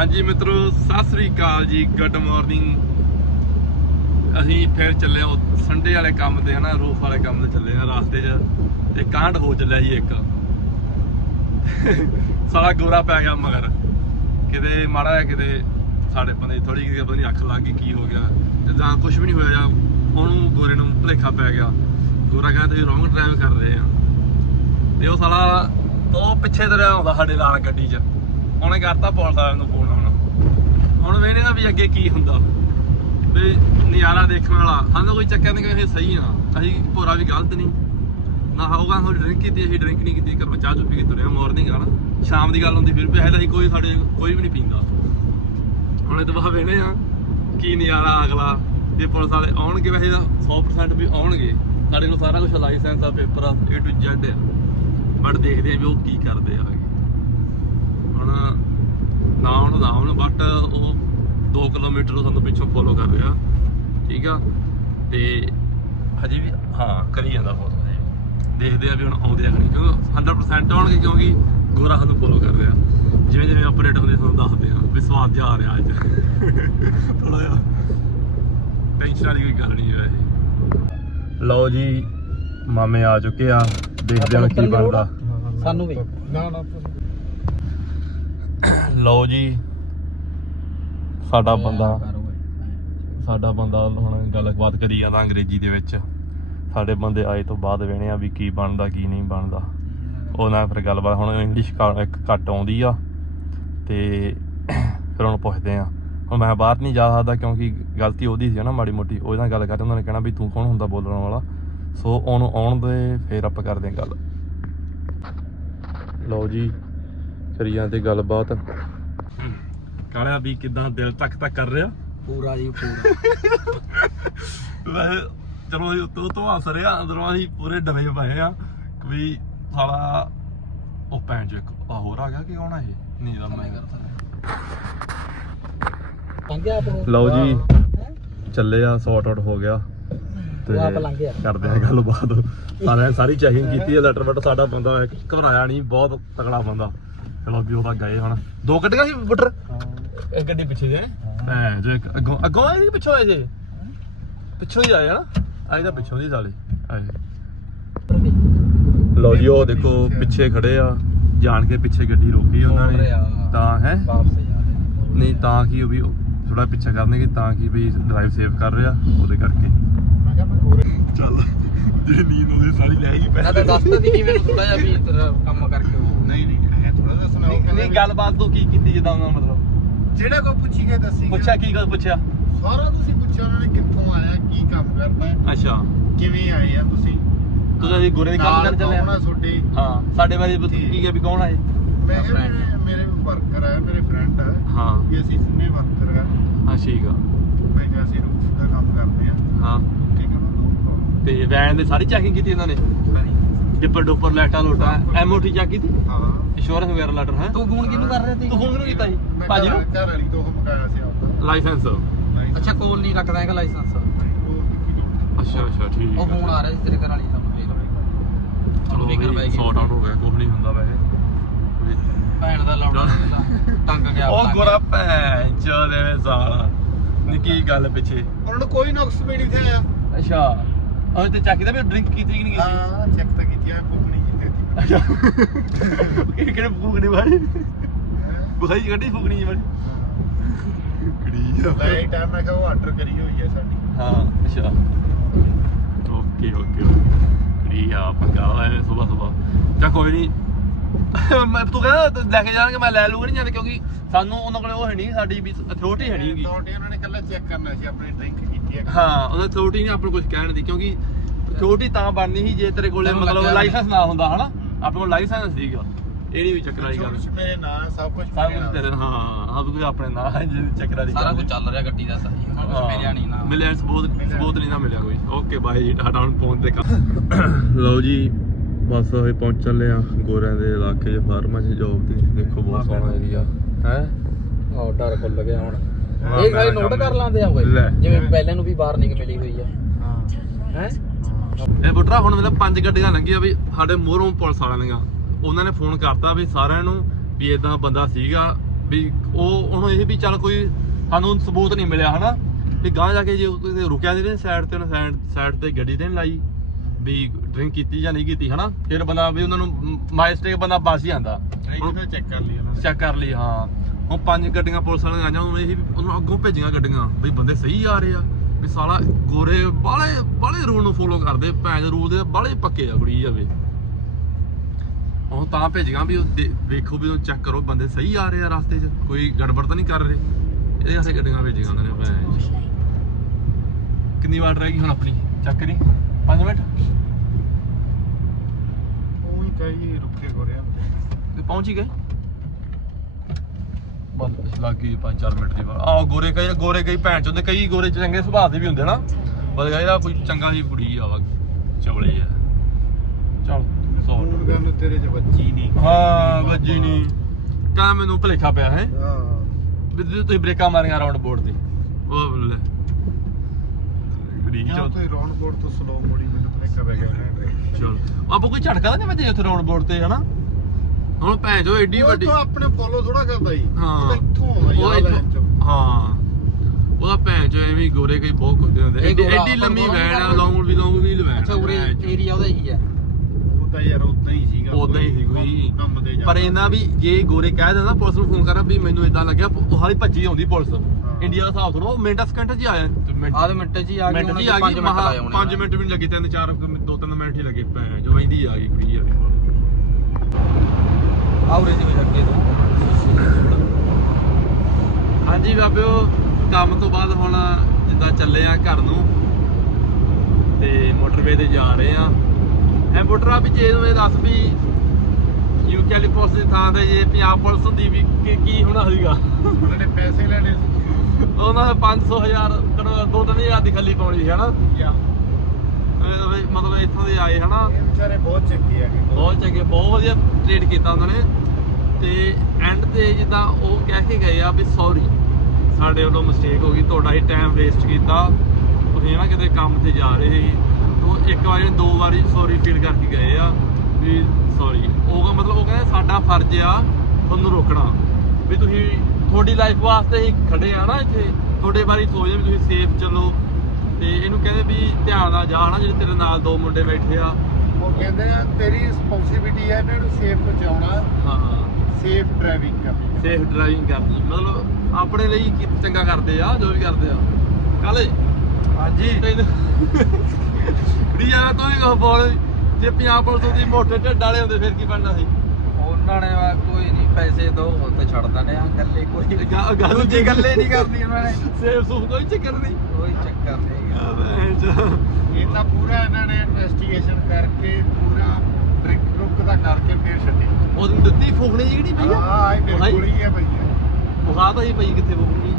ਹਾਂਜੀ ਮਿੱਤਰੋ, ਸਤਿ ਸ੍ਰੀ ਅਕਾਲ ਜੀ ਗੁੱਡ ਮਾਰਨਿੰਗ ਅਸੀਂ ਫਿਰ ਚੱਲੇ ਆ ਸੰਡੇ ਵਾਲੇ ਕੰਮ ਤੇ ਹਨਾ ਰੂਫ ਵਾਲੇ ਕੰਮ ਤੇ ਚੱਲੇ ਆ ਰਾਸਤੇ 'ਚ। ਤੇ ਕਾਂਡ ਹੋ ਚੱਲਿਆ ਜੀ ਇੱਕ। ਸਾਲਾ ਗੋਰਾ ਪੈ ਗਿਆ ਮਗਰ। ਕਿਤੇ ਮਾੜਾ ਜਿਹਾ ਕਿਤੇ ਸਾਡੇ ਬੰਦੇ ਥੋੜੀ ਜਿਹੀ ਪਤਾ ਨਹੀਂ ਅੱਖ ਲੱਗ ਗਈ, ਕੀ ਹੋ ਗਿਆ। ਤੇ ਜਾਂ ਕੁਝ ਵੀ ਨਹੀਂ ਹੋਇਆ, ਜਾਂ ਉਹਨੂੰ ਗੋਰੇ ਨੂੰ ਭੁਲੇਖਾ ਪੈ ਗਿਆ। ਗੋਰਾ ਕਹਿੰਦਾ, ਤੁਸੀਂ ਰੋਂਗ ਡਰਾਈਵ ਕਰ ਰਹੇ ਆ। ਤੇ ਉਹ ਸਾਲਾ ਉਹ ਪਿੱਛੇ ਤੁਰਿਆ ਆਉਂਦਾ ਸਾਡੇ ਨਾਲ ਗੱਡੀ 'ਚ। ਉਹਨੇ ਕਰਤਾ ਪੁਲਿਸ ਵਾਲਿਆਂ ਨੂੰ ਫੋਨ ਹੁਣ। ਹੁਣ ਵੇਖਦੇ ਆ ਵੀ ਅੱਗੇ ਕੀ ਹੁੰਦਾ? ਵੀ ਨਜ਼ਾਰਾ ਦੇਖਣ ਵਾਲਾ। ਸਾਨੂੰ ਕੋਈ ਚੱਕਰ ਨਹੀਂ ਕਿ ਅਸੀਂ ਸਹੀ ਆ। ਅਸੀਂ ਭੋਰਾ ਵੀ ਗਲਤ ਨਹੀਂ। ਨਾ ਹੋਊਗਾ ਹੁਣ ਡਰਿੰਕ ਕੀਤੀ, ਅਸੀਂ ਡਰਿੰਕ ਨਹੀਂ ਕੀਤੀ, ਘਰੋਂ ਚਾਹ ਚੁੱਪ ਕੇ ਤੁਰਿਆ ਮਾਰਨਿੰਗ ਆ ਨਾ। ਸ਼ਾਮ ਦੀ ਗੱਲ ਹੁੰਦੀ, ਫਿਰ ਵੀ ਹੈ ਤਾਂ ਅਸੀਂ ਕੋਈ ਸਾਡੇ ਕੋਈ ਵੀ ਨਹੀਂ ਪੀਂਦਾ। ਹੁਣ ਇਹ ਤਾਂ ਬਾਹ ਵੇਖਦੇ ਆ, ਕੀ ਨਜ਼ਾਰਾ ਅਗਲਾ? ਜੇ ਪੁਲਿਸ ਵਾਲੇ ਆਉਣਗੇ, ਵੈਸੇ ਤਾਂ 100% ਵੀ ਆਉਣਗੇ। ਸਾਡੇ ਕੋਲ ਸਾਰਾ ਕੁਝ ਲਾਇਸੈਂਸ ਆ ਪੇਪਰ ਆ, A to Z ਆ ਬਟ ਦੇਖਦੇ ਆ ਵੀ ਉਹ ਕੀ ਕਰਦੇ ਆ। ਹੁਣ ਨਾ ਹੁਣ ਨਾ ਹੁਣ ਬਟ ਉਹ 2 ਕਿਲੋਮੀਟਰ ਤੋਂ ਸਾਨੂੰ ਪਿੱਛੋਂ ਫੋਲੋ ਕਰ ਰਿਹਾ। ਠੀਕ ਆ? ਤੇ ਹਜੇ ਵੀ ਹਾਂ ਕਰੀ ਜਾਂਦਾ ਫੋਲੋ ਦੇਖਦੇ ਆ ਵੀ ਹੁਣ ਆਉਂਦੇ ਆ ਕਿਉਂਕਿ 100% ਆਉਣਗੇ ਕਿਉਂਕਿ ਗੋਰਾ ਸਾਨੂੰ ਫੋਲੋ ਕਰ ਰਿਹਾ। ਜਿਵੇਂ ਜਿਵੇਂ ਆਪਰੇਟ ਹੁੰਦੇ ਤੁਹਾਨੂੰ ਦੱਸਦੇ ਆ। ਵੀ ਸਵਾਦ ਜਾ ਆ ਰਿਹਾ ਅੱਜ। ਥੋੜਾ ਜਿਹਾ ਟੈਨਸ਼ਨ ਵਾਲੀ ਕੋਈ ਗੱਲ ਨਹੀਂ ਹੈ ਲਓ ਜੀ ਮਾਮੇ ਆ ਚੁੱਕੇ ਆ। ਦੇਖਦੇ ਹਾਂ ਕੀ ਬਣਦਾ। ਸਾਨੂੰ ਵੀ। ਨਾ ਨਾ ਲਓ ਜੀ। ਸਾਡਾ ਬੰਦਾ। ਸਾਡਾ ਬੰਦਾ ਹੁਣ ਗੱਲਬਾਤ ਕਰੀ ਜਾਂਦਾ ਅੰਗਰੇਜ਼ੀ ਦੇ ਵਿੱਚ। ਸਾਡੇ ਬੰਦੇ ਆਏ ਤੋਂ ਬਾਅਦ ਵੇਣੇ ਆ ਵੀ ਕੀ ਬਣਦਾ ਕੀ ਨਹੀਂ ਬਣਦਾ। ਉਹਨਾਂ ਫਿਰ ਗੱਲਬਾਤ ਹੁਣ ਇੰਗਲਿਸ਼ ਇੱਕ ਘੱਟ ਆਉਂਦੀ ਆ। ਤੇ ਫਿਰ ਉਹਨੂੰ ਪੁੱਛਦੇ ਆ। ਹੁਣ ਮੈਂ ਬਾਹਰ ਨਹੀਂ ਜਾ ਸਕਦਾ ਕਿਉਂਕਿ ਗਲਤੀ ਉਹਦੀ ਸੀ ਨਾ ਮਾੜੀ ਮੋਟੀ। ਉਹਦੇ ਨਾਲ ਗੱਲ ਕਰਦੇ ਉਹਨਾਂ ਨੇ ਕਹਿਣਾ ਵੀ ਤੂੰ ਕੌਣ ਹੁੰਦਾ ਬੋਲਣ ਵਾਲਾ? ਸੋ ਉਹਨੂੰ ਆਉਣ ਦੇ ਫਿਰ ਆਪਾਂ ਕਰਦੇ ਹਾਂ ਗੱਲ। ਲਓ ਜੀ। ਕਰੀ ਜਾਂਦੇ ਗੱਲਬਾਤ। ਕਾਲਿਆ ਵੀ ਕਿਦਾਂ ਦਿਲ ਤੱਕ ਤੱਕ ਕਰ ਰਿਹਾ? ਪੂਰਾ ਜੀ ਪੂਰਾ। ਵੈਸੇ ਚਲੋ ਅਸੀਂ ਉੱਤੋਂ ਤੋਂ ਹੱਸ ਰਹੇ ਆ ਅੰਦਰੋਂ ਅਸੀਂ ਪੂਰੇ ਡਬੇ ਪਏ ਆ ਵੀ ਸਾਲਾ ਉਹ ਭੈਣ ਇੱਕ ਆ ਹੋਰ ਆ ਗਿਆ ਕਿ ਕੌਣ ਆ ਇਹ? ਨਹੀਂ ਦਾ ਮੈਂ ਲੰਘਿਆ ਆਪ ਉਹ? ਲਓ ਜੀ ਚੱਲੇ ਆ ਸੌਟ ਆਊਟ ਹੋ ਗਿਆ। ਉਹ ਆਪ। ਕਰਦੇ ਆ ਗੱਲਬਾਤ। ਸਾਰਿਆਂ ਨੇ ਸਾਰੀ ਚੈਕਿੰਗ ਕੀਤੀ ਹੈ ਲੈਟਰ ਬਟ ਸਾਡਾ ਬੰਦਾ ਘਬਰਾਇਆ ਨਹੀਂ ਬਹੁਤ ਤਕੜਾ ਬੰਦਾ। ਚਲੋ ਵੀ ਉਹਦਾ ਗਏ ਹੁਣ। ਦੋ ਗੱਡੀਆਂ ਸੀ ਬੁੱਟਰ? ਇੱਕ ਗੱਡੀ ਪਿੱਛੇ ਜੇ ਐ ਜੋ ਇੱਕ ਅੱਗੋਂ ਅੱਗੋਂ ਆਏ ਕਿ ਪਿੱਛੋਂ ਆਏ ਜੇ ਪਿੱਛੋਂ ਹੀ ਆਏ ਹਨਾ ਆਏ ਤਾਂ ਪਿੱਛੋਂ ਦੀ ਸਾਲੇ। ਆਏ। ਲਓ ਜੀ ਉਹ ਦੇਖੋ ਪਿੱਛੇ ਖੜੇ ਆ। ਜਾਣ ਕੇ ਪਿੱਛੇ ਗੱਡੀ ਰੋਕੀ ਉਹਨਾਂ ਨੇ। ਤਾਂ ਹੈ? ਵਾਪਸ ਜਾ ਰਹੇ ਨਹੀਂ ਤਾਂ ਕਿ ਉਹ ਵੀ ਥੋੜਾ ਪਿੱਛਾ ਕਰਨਗੇ ਤਾਂ ਕਿ ਵੀ ਡਰਾਈਵ ਸੇਵ ਕਰ ਰਿਹਾ ਉਹਦੇ ਕਰਕੇ। ਚੱਲ ਜਿਹੜੀ ਨੀਂਦ ਉਹਦੀ ਸਾਰੀ ਲੈ ਗਈ ਮੈਂ ਤਾਂ ਦੱਸਦਾ ਸੀ ਕਿ ਮੈਨੂੰ ਥੋੜਾ ਜਿਹਾ ਵੀ ਤੇਰਾ ਕੰਮ ਕਰਕੇ ਨਹੀਂ ਨਹੀਂ ਥੋੜਾ ਸੁਣਾਓ ਨਹੀਂ ਗੱਲਬਾਤ ਤੋਂ ਕੀ ਕੀਤੀ ਜਿੱਦਾਂ ਉਹਨਾਂ ਮਤਲਬ? ਜਿਹੜਾ ਕੋ ਪੁੱਛੀ ਕੇ ਦੱਸੀ ਪੁੱਛਿਆ ਕੀ ਗੱਲ ਪੁੱਛਿਆ? ਸਾਰਾ ਤੁਸੀਂ ਪੁੱਛਿਆ ਉਹਨਾਂ ਨੇ ਕਿੱਥੋਂ ਆਇਆ ਕੀ ਕੰਮ ਕਰਦਾ ਹੈ ਅੱਛਾ। ਕਿਵੇਂ ਆਏ ਆ ਤੁਸੀਂ? ਤੁਸੀਂ ਅਸੀਂ ਗੋਰੇ ਦੇ ਕੰਮ ਕਰਨ ਚੱਲੇ ਆ? ਆ ਤੁਹਾਡੇ? ਹਾਂ ਸਾਡੇ ਬਾਰੇ ਬ- ਕੀ ਹੈ ਵੀ ਕੌਣ ਆਏ? ਮੈਂ ਕਿਹਾ friend ਮੇਰੇ- ਮੇਰੇ ਵਰਕਰ ਹੈ ਮੇਰੇ ਫਰੈਂਡ ਹੈ ਹਾਂ। ਵੀ ਅਸੀਂ ਦੋਨੇ ਵਰਕਰ ਹੈ ਹਾਂ ਠੀਕ ਆ। ਮੈਂ ਕਿਹਾ ਅਸੀਂ ਰੂਫ ਦਾ ਕੰਮ ਕਰਦੇ ਆ। ਹਾਂ। ਠੀਕ ਹੈ ਨਾ ਦੋ ਪ੍ਰੋਬਲਮ ਤੇ ਵੈਨ ਦੀ ਸਾਰੀ ਚੈਕਿੰਗ ਕੀਤੀ ਇਹਨਾਂ ਨੇ? ਡਿੱਪਰ ਡੁੱਪਰ ਲਾਈਟਾਂ ਲੋਟਾਂ ਐਮਓਟੀ ਚੈੱਕ ਕੀਤੀ ਹਾਂ। ਇੰਸ਼ੋਰੈਂਸ ਵਗੈਰਾ ਲੈਟਰ ਹੈ? ਤੂੰ ਫੋਨ ਕਿਹਨੂੰ ਕਰ ਰਿਹਾ ਸੀ? ਤੂੰ ਫੋਨ ਕਿਹਨੂੰ ਕੀਤਾ ਸੀ? ਮੈਂ ਭਾਜੀ ਨੂੰ? ਘਰ ਵਾਲੀ ਤੋਂ ਉਹ ਮੰਗਾਇਆ ਸੀ ਆਪਦਾ। ਲਾਇਸੈਂਸ ਅੱਛਾ ਕੋਲ ਨਹੀਂ ਰੱਖਦਾ ਹੈਗਾ ਲਾਇਸੈਂਸ ਅੱਛਾ ਅੱਛਾ ਠੀਕ ਉਹ ਫੋਨ ਆ ਰਿਹਾ ਸੀ ਤੇਰੇ ਘਰ ਵਾਲੀ ਦਾ ਚਲੋ ਫਿਕਰ ਪੈ ਗਈ। ਸੌਟ ਆਊਟ ਹੋ ਗਿਆ ਕੁਝ ਨਹੀਂ ਹੁੰਦਾ ਵੈਸੇ। ਭੈਣ ਦਾ ਲਾਉਣਾ ਟੰਗ ਗਿਆ ਉਹ ਗੋਰਾ ਭੈਣ ਚੋਦੇ ਵੇ ਸਾਲਾ। ਨਿੱਕੀ ਗੱਲ ਪਿੱਛੇ? ਉਹਨਾਂ ਨੂੰ ਕੋਈ ਨੁਕਸ ਵੀ ਨਹੀਂ ਥਿਆ ਅੱਛਾ। ਉਹ ਤੇ ਚੱਕਦਾ ਵੀ ਡਰਿੰਕ ਕੀਤੀ ਕਿ ਨਹੀਂ ਕੀਤੀ? ਹਾਂ ਚੈੱਕ ਤਾਂ ਕੀਤੀ ਆ ਫੁਕਣੀ ਜਿੱਤੇ ਅੱਛਾ। ਕਿ ਕਿਹੜੇ ਫੂਕਣੀ ਵਾਲੀ ਬੁਖਾਈ ਗੱਡੀ ਫੂਕਣੀ ਜੀ ਵਾਲੀ ਕੁੜੀ ਆ। ਲੈ ਟਾਈਮ ਮੈਂ ਕਿਹਾ ਉਹ ਆਰਡਰ ਕਰੀ ਹੋਈ ਹੈ ਸਾਡੀ। ਹਾਂ ਅੱਛਾ। ਓਕੇ ਓਕੇ ਕੁੜੀ ਆ ਪੰਗਾ ਹੋਇਆ ਸਵੇਰ ਸਵੇਰ। ਚਾ ਕੋਈ ਨਹੀਂ ਮੈਂ ਤੂੰ ਕਹਿੰਦਾ ਲੈ ਕੇ ਜਾਣਗੇ ਮੈਂ ਲੈ ਲੂਗਾ ਨਹੀਂ ਜਾਂਦੇ ਕਿਉਂਕਿ ਸਾਨੂੰ ਉਹਨਾਂ ਕੋਲੇ ਉਹ ਹੈ ਨਹੀਂ ਸਾਡੀ ਵੀ ਅਥਾਰਟੀ ਹੈ ਨਹੀਂ ਹੈਗੀ ਅਥਾਰਟੀ ਉਹਨਾਂ ਨੇ ਕੱਲਾ ਚੈੱਕ ਕਰਨਾ ਸੀ ਆਪਣੀ ਡਰਿੰਕ ਕੀਤੀ ਹੈ ਹਾਂ ਉਹਦਾ ਅਥਾਰਟੀ ਆਪਾਂ ਨੂੰ ਕੁਝ ਕਹਿਣ ਦੀ ਕਿਉਂਕਿ ਅਥਾਰਟੀ ਤਾਂ ਬਣਨੀ ਸੀ ਜੇ ਤੇਰੇ ਕੋਲੇ ਮਤਲਬ ਲਾਇਸੈਂਸ ਨਾ ਹੁੰਦਾ ਹਨਾ? ਆਪਣੇ ਕੋਲ ਲਾਇਸੈਂਸ ਸੀਗਾ ਇਹ ਨਹੀਂ ਵੀ ਚੱਕਰ ਵਾਲੀ ਗੱਲ। ਕੁਝ ਮੇਰੇ ਨਾਂ ਸਭ ਕੁਝ ਸਭ ਕੁਝ ਤੇਰੇ ਹਾਂ ਸਭ ਕੁਝ ਆਪਣੇ ਨਾਲ ਹੈ ਜੇ ਚੱਕਰ ਵਾਲੀ ਸਾਰਾ ਕੁਝ ਚੱਲ ਰਿਹਾ ਗੱਡੀ ਦਾ ਸਹੀ ਕੁਝ ਮਿਲਿਆ ਨਹੀਂ ਨਾ। ਮਿਲਿਆ ਸਬੂਤ ਸਬੂਤ ਨਹੀਂ ਨਾ ਮਿਲਿਆ ਕੋਈ। ਓਕੇ ਬਾਈ ਜੀ ਟਾਟਾ ਹੁਣ ਪਹੁੰਚ ਤੇ ਲਓ ਜੀ ਬਸ ਅਸੀਂ ਪਹੁੰਚ ਚੱਲੇ ਆ ਗੋਰਿਆਂ ਦੇ ਇਲਾਕੇ 'ਚ ਫਾਰਮਾਂ 'ਚ ਜੋਬ ਤੇ ਦੇਖੋ ਬਹੁਤ ਸੋਹਣਾ ਏਰੀਆ ਹੈ। ਆਹ ਡਰ ਖੁੱਲ ਗਿਆ ਹੁਣ। ਹਾਂ, ਇਹ ਸਾਰੇ ਨੋਟ ਕਰ ਲਾਂਦੇ ਆ ਓਏ। ਜਿਵੇਂ ਪਹਿਲੇ ਨੂੰ ਵੀ ਵਾਰਨਿੰਗ ਮਿਲੀ ਹੋਈ ਆ। ਹਾਂ। ਹੈ? ਇਹ ਬੁੱਟਰਾ ਹੁਣ ਮਤਲਬ ਪੰਜ ਗੱਡੀਆਂ ਲੰਘੀਆਂ ਵੀ ਸਾਡੇ ਮੋਹਰੋਂ ਪੁਲਿਸ ਵਾਲਿਆਂ ਦੀਆਂ। ਉਹਨਾਂ ਨੇ ਫੋਨ ਕਰਤਾ ਵੀ ਸਾਰਿਆਂ ਨੂੰ ਵੀ ਇਦਾਂ ਬੰਦਾ ਸੀਗਾ ਵੀ ਉਹ ਉਹਨੂੰ ਇਹ ਵੀ ਚੱਲ ਕੋਈ ਸਾਨੂੰ ਸਬੂਤ ਨਹੀਂ ਮਿਲਿਆ ਹਨਾ? ਵੀ ਗਾਂ ਜਾ ਕੇ ਜੇ ਕਿਤੇ ਰੁਕਿਆ ਨਹੀਂ ਸਾਈਡ ਤੇ ਉਹਨੇ ਸਾਈਡ ਸਾਈਡ ਤੇ ਗੱਡੀ ਤੇ ਨਹੀਂ ਲਾਈ ਵੀ ਡਰਿੰਕ ਕੀਤੀ ਜਾਂ ਨਹੀਂ ਕੀਤੀ ਹਨਾ? ਫਿਰ ਬੰਦਾ ਵੀ ਉਹਨਾਂ ਨੂੰ ਮਾਈਸਟੇਕ ਬੰਦਾ ਬਸ ਹੀ ਆਂਦਾ। ਤਾਂ ਚੈੱਕ ਕਰ ਨਾ। ਚੈੱਕ ਕਰ ਲਈ ਹਾਂ। ਹੁਣ ਪੰਜ ਗੱਡੀਆਂ ਪੁਲਿਸ ਵਾਲੀਆਂ ਆਈਆਂ ਉਹਨੂੰ ਇਹ ਉਹਨੂੰ ਅੱਗੋਂ ਭੇਜੀਆਂ ਗੱਡੀਆਂ ਵੀ ਬੰਦੇ ਸਹੀ ਆ ਰਹੇ ਆ। ਵੀ ਸਾਲਾ ਗੋਰੇ ਬਾਲੇ ਬਾਲੇ ਰੂਲ ਨੂੰ ਫੋਲੋ ਕਰਦੇ ਭੈਣ ਰੂਲ ਦੇ ਬਾਲੇ ਪੱਕੇ ਆ ਕੁੜੀ ਜਾਵੇ। ਉਹ ਤਾਂ ਭੇਜੀਆਂ ਵੀ ਉਹ ਦੇ- ਵੇਖੋ ਵੀ ਉਹ ਚੈੱਕ ਕਰੋ ਬੰਦੇ ਸਹੀ ਆ ਰਹੇ ਆ ਰਸਤੇ 'ਚ ਕੋਈ ਗੜਬੜ ਤਾਂ ਨਹੀਂ ਕਰ ਰਹੇ। ਇਹਦੇ ਵਾਸਤੇ ਗੱਡੀਆਂ ਭੇਜੀਆਂ ਉਹਨਾਂ ਨੇ ਭੈਣ। ਕਿੰਨੀ ਵਾਰ ਰਹਿ ਗਈ ਹੁਣ ਆਪਣੀ? ਚੱਕ ਕਰੀ 5 ਮਿੰਟ? ਉਹ ਹੀ ਕਹੀ ਰੁਕੇ ਗੋਰਿਆਂ ਤੇ ਪਹੁੰਚ ਹੀ ਗਏ? ਬਸ ਲੱਗ ਗਈ 5-4 ਮਿੰਟ ਦੀ ਬਾਅਦ ਆਹ ਗੋਰੇ ਕਈ ਗੋਰੇ ਕਈ ਭੈਣ ਚੋਂ ਕਈ ਗੋਰੇ ਚੰਗੇ ਸੁਭਾਅ ਦੇ ਵੀ ਹੁੰਦੇ ਨਾ। ਬਸ ਇਹਦਾ ਕੋਈ ਚੰਗਾ ਜੀ ਕੁੜੀ ਆ ਵਾ ਚਵਲੇ ਆ। ਚਲ ਫੋਨ ਕਰਨ ਤੇਰੇ ਚ ਬੱਚੀ ਨਹੀਂ ਹਾਂ ਵੱਜੀ ਨਹੀਂ ਕਾ ਮੈਨੂੰ ਭਲੇਖਾ ਪਿਆ ਹੈ। ਹਾਂ। ਵੀ ਤੁਸੀਂ ਬ੍ਰੇਕਾਂ ਮਾਰੀਆਂ ਰਾਉਂਡ ਬੋਰਡ ਤੇ। ਉਹ ਲੈ। ਕੁੜੀ ਜਾਂ ਚੋ ਤੇ ਰੌਣ ਬੋਰਡ ਤੋਂ ਸਲੋ ਮੋੜੀ ਮੈਨੂੰ ਭਲੇਖਾ ਪੈ ਗਿਆ ਚਲ। ਆਪੋ ਕੋਈ ਝਟਕਾ ਤਾਂ ਨਹੀਂ ਵੱਜੇ ਉੱਥੇ ਰਾਉਂਡ ਬੋਰਡ ਤੇ ਹਨਾ? ਹੁਣ ਭੈਣ ਚੋ ਏਡੀ ਵੱਡੀ। ਉਹ ਆਪਣੇ ਫੋਲੋ ਥੋੜਾ ਕਰਦਾ ਜੀ। ਹਾਂ। ਇੱਥੋਂ ਆਉਂਦਾ ਯਾਰ ਹਾਂ। ਉਹਦਾ ਭੈਣ ਚੋ ਐਵੇਂ ਹੀ ਗੋਰੇ ਕਈ ਬਹੁਤ ਕੁੱਤੇ ਹੁੰਦੇ। ਐਡੀ ਐਡੀ ਲੰਮੀ ਵੈਨ ਆ ਲੌਂਗ ਵੀ ਲੌਂਗ ਵੀ ਵੈਨ ਅੱਛਾ ਉਰੇ ਏਰੀਆ ਉਹਦਾ ਹੀ ਹੈ ਉਹ ਤਾਂ ਯਾਰ ਉਦਾਂ ਹੀ ਸੀਗਾ। ਉਦਾਂ ਹੀ ਸੀ ਕੋਈ। ਕੰਮ ਦੇ ਪਰ ਇਹਨਾਂ ਵੀ ਜੇ ਗੋਰੇ ਕਹਿ ਦਿੰਦਾ ਪੁਲਿਸ ਨੂੰ ਫੋਨ ਕਰਾਂ ਵੀ ਮੈਨੂੰ ਇਦਾਂ ਲੱਗਿਆ ਉਹ ਹਾਲੀ ਭੱਜੀ ਆਉਂਦੀ ਪੁਲਿਸ। ਇੰਡੀਆ ਦਾ ਹਿਸਾਬ ਸੁਣੋ ਮਿੰਟ ਸਕਿੰਟ 'ਚ ਹੀ ਆਇਆ। ਮਿੰਟ ਆਹ ਮਿੰਟ ਚ ਹੀ ਆ ਗਈ ਮਿੰਟ 'ਚ ਹੀ ਆ ਗਈ ਮਹਾ 5 ਮਿੰਟ ਵੀ ਨਹੀਂ ਲੱਗੇ ਤਿੰਨ ਚਾਰ ਦੋ ਤਿੰਨ ਮਿੰਟ ਹੀ ਲੱਗੇ ਭੈਣ ਜੋ ਇੰਦੀ ਆ ਗਈ ਕੁੜੀ ਆ। ਆਉਰੇ ਦੇ ਵਿੱਚ ਅੱਗੇ ਤੋਂ। ਹਾਂਜੀ ਬਾਬਿਓ ਕੰਮ ਤੋਂ ਬਾਅਦ ਹੁਣ ਜਿੱਦਾਂ ਚੱਲੇ ਆ ਘਰ ਨੂੰ ਤੇ ਮੋਟਰਵੇ ਤੇ ਜਾ ਰਹੇ ਆ। ਐ ਮੋਟਰਾ ਵੀ ਜੇ ਨੂੰ ਇਹ ਦੱਸ ਵੀ ਯੂ ਕੈਲੀਫੋਰਸ ਦੀ ਥਾਂ ਤੇ ਜੇ ਪੰਜਾਬ ਪੁਲਿਸ ਹੁੰਦੀ ਵੀ ਕੀ- ਹੋਣਾ ਸੀਗਾ? ਉਹਨਾਂ ਨੇ ਪੈਸੇ ਲੈਣੇ ਸੀ। ਉਹਨਾਂ ਨੇ 500 ਹਜ਼ਾਰ ਕਰੋ ਦੋ ਤਿੰਨ ਹਜ਼ਾਰ ਦੀ ਖੱਲੀ ਪਾਉਣੀ ਸੀ ਹਨਾ ਮਤਲਬ ਇੱਥੋਂ ਦੇ ਆਏ ਹਨਾ। ਵਿਚਾਰੇ ਬਹੁਤ ਚੰਗੇ ਹੈਗੇ। ਬਹੁਤ ਚੰਗੇ ਬਹੁਤ ਵਧੀਆ ਟ੍ਰੀਟ ਕੀਤਾ ਉਹਨਾਂ ਨੇ। ਤੇ ਐਂਡ ਤੇ ਜਿੱਦਾਂ ਉਹ ਕਹਿ ਕੇ ਗਏ ਆ ਵੀ ਸੌਰੀ ਸਾਡੇ ਵੱਲੋਂ ਮਿਸਟੇਕ ਹੋ ਗਈ ਤੁਹਾਡਾ ਹੀ ਟਾਈਮ ਵੇਸਟ ਕੀਤਾ। ਤੁਸੀਂ ਨਾ ਕਿਤੇ ਕੰਮ ਤੇ ਜਾ ਰਹੇ ਸੀ। ਉਹ ਇੱਕ ਵਾਰੀ ਦੋ ਵਾਰੀ ਸੌਰੀ ਫੀਲ ਕਰਕੇ ਗਏ ਆ ਵੀ ਸੌਰੀ ਉਹ ਮਤਲਬ ਉਹ ਕਹਿੰਦੇ ਸਾਡਾ ਫਰਜ਼ ਆ ਤੁਹਾਨੂੰ ਰੋਕਣਾ। ਵੀ ਤੁਸੀਂ ਤੁਹਾਡੀ ਲਾਈਫ ਵਾਸਤੇ ਹੀ ਖੜੇ ਆ ਨਾ ਇੱਥੇ। ਤੁਹਾਡੇ ਬਾਰੇ ਸੋਚਦੇ ਵੀ ਤੁਸੀਂ ਸੇਫ ਚੱਲੋ। ਵੀ ਧਿਆਨ ਨਾਲ ਜਾ ਨਾ ਜਿਹੜੇ ਤੇਰੇ ਨਾਲ ਦੋ ਮੁੰਡੇ ਬੈਠੇ ਆ। ਉਹ ਕਹਿੰਦੇ ਆ ਤੇਰੀ ਰਿਸਪੌਂਸਿਬਿਲਟੀ ਹੈ ਇਹਨਾਂ ਨੂੰ ਸੇਫ ਪਹੁੰਚਾਉਣਾ ਹਾਂ ਸੇਫ ਡਰਾਈਵਿੰਗ ਕਰਨੀ। ਸੇਫ ਡਰਾਈਵਿੰਗ ਕਰਨੀ। ਮਤਲਬ ਆਪਣੇ ਲਈ ਕੀ ਚੰਗਾ ਕਰਦੇ ਆ ਜੋ ਵੀ ਕਰਦੇ ਆ। ਕਾਲੇ ਹਾਂਜੀ। ਤੈਨੂੰ ਰੀਆ ਤੋਂ ਹੀ ਕਹ ਬੋਲ ਜੇ ਪੰਜਾਬ ਪੁਲਿਸ ਦੀ ਮੋਟੇ ਢੱਡ ਵਾਲੇ ਹੁੰਦੇ ਫਿਰ ਕੀ ਬਣਨਾ ਸੀ? ਉਹਨਾਂ ਨੇ ਕੋਈ ਨਹੀਂ ਪੈਸੇ ਦੋ ਤੇ ਛੱਡ ਦਨੇ ਆ ਗੱਲੇ ਕੋਈ ਦੂਜੀ ਗੱਲੇ ਨਹੀਂ ਕਰਨੀ ਉਹਨਾਂ ਨੇ। ਸੇਫ ਸੂਫ ਕੋਈ ਚੱਕਰ ਨਹੀਂ। ਕੋਈ ਚੱਕਰ ਨਹੀਂ। ਇਹ ਤਾਂ ਪੂਰਾ ਇਹਨਾਂ ਨੇ ਇਨਵੈਸਟੀਗੇਸ਼ਨ ਕਰਕੇ ਪੂਰਾ ਟ੍ਰਿਕ ਰੁਕ ਦਾ ਕਰਕੇ ਫੇਰ ਛੱਡੀ। ਉਹ ਦਿੱਤੀ ਫੋਕਣੀ ਜੀ ਕਿਹੜੀ ਪਈ ਆ? ਹਾਂ ਇਹ ਮੇਰੇ ਕੋਲ ਹੀ ਹੈ ਭਈਆ ਬੁਖਾ ਤਾਂ ਹੀ ਪਈ ਕਿੱਥੇ ਦੇਖੀ।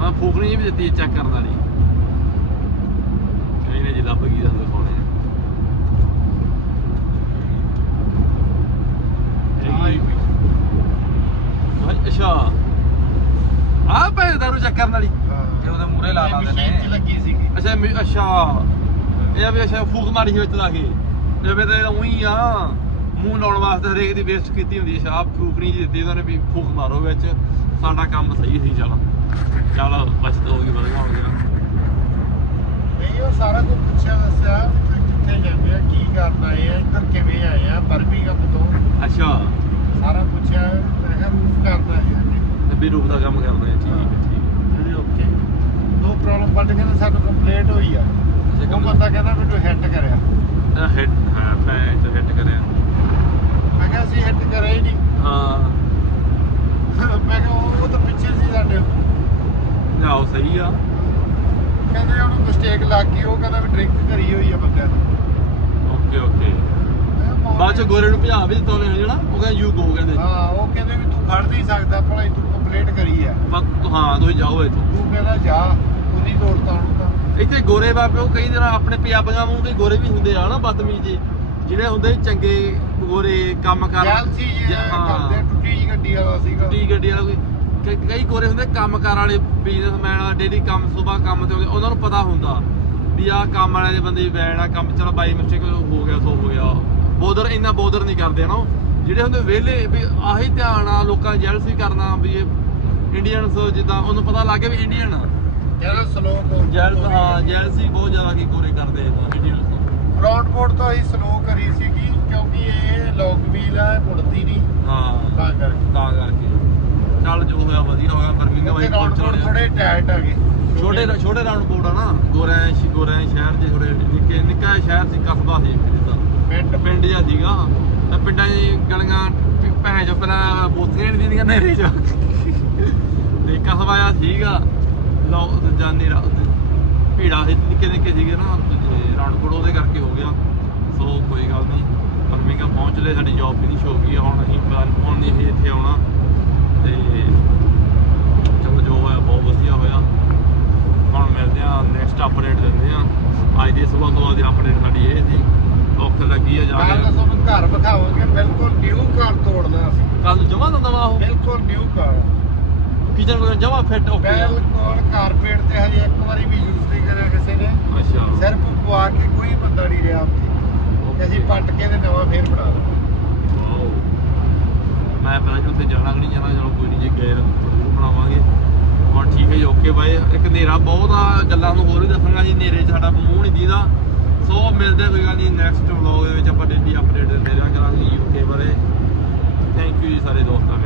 ਹਾਂ ਫੋਕਣੀ ਵੀ ਦਿੱਤੀ ਚੈੱਕ ਕਰਨ ਵਾਲੀ। ਨੇ ਜੀ ਲੱਭ ਗਈ ਸਾਨੂੰ ਦਿਖਾਉਣੇ ਪਈ। ਆ ਅੱਛਾ। ਆ ਪੈ ਦਾਰੂ ਚੈੱਕ ਕਰਨ ਵਾਲੀ। ਤੇ ਉਹਦੇ ਮੂਹਰੇ ਲਾ ਲਾ ਇਹ ਦੇਣੇ। ਮਸ਼ੀਨ 'ਚ ਲੱਗੀ ਸੀਗੀ। ਅੱਛਾ ਮੀ- ਅੱਛਾ। ਇਹ ਆ ਵੀ ਅੱਛਾ ਫੂਕ ਮਾਰੀ ਸੀ ਵਿੱਚ ਲਾ ਕੇ। ਜਿਵੇਂ ਤੇ ਉਹੀ ਆ ਮੂੰਹ ਲਾਉਣ ਵਾਸਤੇ ਹਰੇਕ ਦੀ ਵੇਸਟ ਕੀਤੀ ਹੁੰਦੀ ਹੈ ਸ਼ਾਪ ਫੂਕ ਨਹੀਂ ਜੀ ਦਿੱਤੀ ਉਹਨਾਂ ਨੇ ਵੀ ਫੂਕ ਮਾਰੋ ਵਿੱਚ। ਸਾਡਾ ਕੰਮ ਸਹੀ ਸੀ ਚਲ। ਚਲ ਬਚਤ ਹੋ ਗਈ ਵਧੀਆ ਹੋ ਗਿਆ। ਨਹੀਂ ਉਹ ਸਾਰਾ ਕੁਝ ਪੁੱਛਿਆ ਦੱਸਿਆ ਵੀ ਤੁਸੀਂ ਕਿੱਥੇ ਜਾਂਦੇ ਆ ਕੀ ਕਰਨ ਆਏ ਆ ਇੱਧਰ ਕਿਵੇਂ ਆਏ ਆ ਬਰਮਿੰਗਮ ਤੋਂ। ਅੱਛਾ। ਸਾਰਾ ਪੁੱਛਿਆ ਮੈਂ ਕਿਹਾ ਰੂਫ ਕਰਦਾ ਹੈ ਵੀ ਰੂਪ ਦਾ ਕੰਮ ਕਰਦੇ ਆ ਠੀਕ ਹੈ ਠੀਕ ਜਿਹੜੀ ਓਕੇ। ਨੋ ਪ੍ਰੋਬਲਮ ਬਟ ਕਹਿੰਦਾ ਸਾਨੂੰ ਕੰਪਲੇਂਟ ਹੋਈ ਆ। ਉਹ ਬੰਦਾ ਕਹਿੰਦਾ ਮੈਨੂੰ ਹਿੱਟ ਕਰਿਆ। ਦਾ ਹਿੱਟ ਹਾਂ ਮੈਂ ਤਾਂ ਹਿੱਟ ਕਰਿਆ। ਮੈਂ ਕਿਹਾ ਅਸੀਂ ਹਿੱਟ ਕਰਿਆ ਹੀ ਨਹੀਂ। ਹਾਂ। ਮੈਂ ਕਿਹਾ ਉਹ ਤਾਂ ਪਿੱਛੇ ਸੀ ਸਾਡੇ। ਜਾਓ ਸਹੀ ਆ। ਕਹਿੰਦੇ ਉਹਨੂੰ ਮਿਸਟੇਕ ਲੱਗ ਗਈ ਉਹ ਕਹਿੰਦਾ ਵੀ ਡਰਿੰਕ ਕਰੀ ਹੋਈ ਆ ਬੰਦਿਆਂ ਨੇ। Okay okay. ਬਾਅਦ ਚ ਗੋਰੇ ਨੂੰ ਭਜਾ ਵੀ ਦਿੱਤਾ ਉਹਨੇ ਜਿਹੜਾ ਉਹ ਕਹਿੰਦਾ ਯੂ ਗੋ ਕਹਿੰਦੇ। ਹਾਂ ਉਹ ਕਹਿੰਦੇ ਵੀ ਤੂੰ ਖੜ ਨਹੀਂ ਸਕਦਾ ਭਲਾ ਤੂੰ ਕੰਪਲੇਂਟ ਕਰੀ ਆ। ਬਸ ਹਾਂ ਤੁਸੀਂ ਜਾਓ ਇੱਥੋਂ। ਤੂੰ ਕਹਿੰਦਾ ਜਾ ਉਹਦੀ ਉਹਨੂੰ ਤਾਂ ਇੱਥੇ ਗੋਰੇ ਬਾਬੇ ਉਹ ਕਈ ਦਿਨ ਆਪਣੇ ਪੰਜਾਬੀਆਂ ਵਾਂਗੂ ਵੀ ਗੋਰੇ ਵੀ ਹੁੰਦੇ ਆ ਨਾ ਬਦਤਮੀਜ਼ ਜਿਹੇ। ਜਿਹੜੇ ਹੁੰਦੇ ਚੰਗੇ ਗੋਰੇ ਕੰਮ ਕਰ ਜੈਲ ਸੀ ਇਹ ਹਾਂ। ਕਰਦੇ ਟੁੱਟੀ ਜਿਹੀ ਗੱਡੀ ਵਾਲਾ ਸੀਗਾ। ਟੀ ਗੱਡੀ ਵਾਲਾ ਕੋਈ ਕਈ- ਕਈ ਗੋਰੇ ਹੁੰਦੇ ਕੰਮਕਾਰ ਵਾਲੇ ਬਿਜ਼ਨਸਮੈਨ ਵਾਲੇ ਡੇਲੀ ਕੰਮ ਸਵੇਰ ਕੰਮ ਤੇ ਆਉਂਦੇ ਉਹਨਾਂ ਨੂੰ ਪਤਾ ਹੁੰਦਾ ਵੀ ਆਹ ਕੰਮ ਵਾਲੇ ਦੇ ਬੰਦੇ ਵੈਣ ਆ ਕੰਮ ਚਲੋ ਬਾਈ ਮਿਸਟੇਕ ਹੋ ਗਿਆ ਸੋ ਹੋ ਗਿਆ। ਬੋਦਰ ਇੰਨਾ ਬੋਦਰ ਨਹੀਂ ਕਰਦੇ ਨਾ ਉਹ। ਜਿਹੜੇ ਹੁੰਦੇ ਵਿਹਲੇ ਵੀ ਆਹੀ ਧਿਆਨ ਆ ਲੋਕਾਂ ਜੈਲਸੀ ਕਰਨਾ ਵੀ ਇਹ ਇੰਡੀਅਨਸ ਜਿੱਦਾਂ ਉਹਨੂੰ ਪਤਾ ਲੱਗ ਗਿਆ ਵੀ ਇੰਡੀਅਨ ਆ। ਜਿਹੜਾ ਸਲੋਕ ਹੋ ਜੈਲ ਹਾਂ ਜੈਲਸੀ ਬਹੁਤ ਜ਼ਿਆਦਾ ਕੀ ਗੋਰੇ ਕਰਦੇ ਇੰਡੀਅਨਸ ਤੋਂ। ਰੌਂਡਪੋਰਟ ਤੋਂ ਅਸੀਂ ਸਲੋ ਕਰੀ ਸੀਗੀ ਕਿਉਂਕਿ ਇਹ ਲੌਂਗ ਵੀਲ ਆ ਇਹ ਮੁੜਦੀ ਨਹੀਂ। ਹਾਂ ਤਾਂ ਕਰਕੇ। ਤਾਂ ਕਰਕੇ। ਚੱਲ ਜੋ ਹੋਇਆ ਵਧੀਆ ਹੋਇਆ ਬਰਮਿੰਗਮ ਉੱਥੇ ਆਈ ਰੌਂਡਪੋਰਟ ਪਹੁੰਚਾਉਣੇ ਥੋੜੇ ਟਾਈਟ ਹੈਗੇ ਛੋਟੇ ਛੋਟੇ ਰਾਉਂਡ ਬੋਰਡ ਆ ਨਾ ਗੋਰਿਆਂ ਗੋਰਿਆਂ ਸ਼ਹਿਰ ਦੇ ਥੋੜੇ ਨਿੱਕੇ ਨਿੱਕਾ ਸ਼ਹਿਰ ਸੀ ਕਸਬਾ ਸੀ ਜਿੱਦਾਂ। ਪਿੰਡ। ਪਿੰਡ ਜਿਹਾ ਸੀਗਾ। ਤਾਂ ਪਿੰਡਾਂ 'ਚ ਗਲੀਆਂ ਭੈਣ ਚੋ ਪਹਿਲਾਂ ਬੋਤੀਆਂ ਨਹੀਂ ਦਿੰਦੀਆਂ ਨੇਰੇ 'ਚ। ਤੇ ਕਸਬਾ ਸੀਗਾ। ਲੋ ਜਾਨੀ ਰਾਤ ਭੀੜਾ ਸੀ ਨਿੱਕੇ ਨਿੱਕੇ ਸੀਗੇ ਨਾ ਰਾਉਂਡ ਉਹਦੇ ਕਰਕੇ ਹੋ ਗਿਆ। ਸੋ ਕੋਈ ਗੱਲ ਨਹੀਂ। ਪਰ ਬਰਮਿੰਗਮ ਪਹੁੰਚ ਲਏ ਸਾਡੀ ਜੌਬ ਫਿਨਿਸ਼ ਹੋ ਗਈ ਹੁਣ ਅਸੀਂ ਪਲਾਨ ਹੁਣ ਨਹੀਂ ਅਸੀਂ ਇੱਥੇ ਆਉਣਾ। ਤੇ ਚਲੋ, ਜੋ ਹੋਇਆ, ਬਹੁਤ ਵਧੀਆ ਹੋਇਆ ਹੁਣ ਮਿਲਦੇ ਆ ਨੈਕਸਟ ਅਪਡੇਟ ਦਿੰਦੇ ਆ ਅੱਜ ਦੇ ਸਵੇਰ ਤੋਂ ਬਾਅਦ ਦੀ ਅਪਡੇਟ ਸਾਡੀ ਇਹ ਸੀ ਭੁੱਖ ਲੱਗੀ ਆ ਜਾ ਕੱਲ ਕੇ ਤੁਹਾਨੂੰ ਘਰ ਵਿਖਾਵਾਂਗੇ ਬਿਲਕੁਲ ਨਿਊ ਘਰ ਤੋੜਨਾ ਸੀ ਕੱਲ ਜਮਾ ਦੰਦਾ ਵਾ ਉਹ? ਬਿਲਕੁਲ ਨਿਊ ਘਰ ਕਿਚਨ ਕੋਲ ਜਮਾ ਫਿੱਟ ਓਕੇ ਆ ਬਿਲਕੁਲ ਕਾਰਪੇਟ ਤੇ ਹਜੇ ਇੱਕ ਵਾਰੀ ਵੀ ਯੂਜ਼ ਨਹੀਂ ਕਰਿਆ ਕਿਸੇ ਨੇ। ਅੱਛਾ। ਸਿਰਫ ਪਵਾ ਕੇ ਕੋਈ ਬੰਦਾ ਨਹੀਂ ਰਿਹਾ ਉੱਥੇ। ਤੇ ਅਸੀਂ ਪੱਟ ਕੇ ਤੇ ਨਵਾਂ ਫੇਰ ਬਣਾ ਵਾਓ। ਮੈਂ ਪਹਿਲਾਂ ਜੀ ਉੱਥੇ ਜਾਣਾ ਕਿ ਨਹੀਂ ਜਾਣਾ ਚਲੋ ਕੋਈ ਨਹੀਂ ਜੇ ਗਏ ਬਣਾਵਾਂਗੇ। ਹੁਣ ਠੀਕ ਹੈ ਜੀ ਓਕੇ ਬਾਏ ਇੱਕ ਹਨੇਰਾ ਬਹੁਤ ਆ ਗੱਲਾਂ ਨੂੰ ਹੋਰ ਵੀ ਦੱਸਾਂਗਾ ਜੀ ਹਨੇਰੇ ਸਾਡਾ ਮੂੰਹ ਨਹੀਂ ਦੀਦਾ। ਸੋ ਮਿਲਦੇ ਕੋਈ ਗੱਲ ਨਹੀਂ ਨੈਕਸਟ ਵਲੌਗ ਦੇ ਵਿੱਚ ਆਪਾਂ ਡੇਲੀ ਅਪਡੇਟ ਦਿੰਦੇ ਰਹਾਂਗੇ ਯੂਕੇ ਬਾਰੇ। ਥੈਂਕ ਯੂ ਜੀ ਸਾਰੇ ਦੋਸਤਾਂ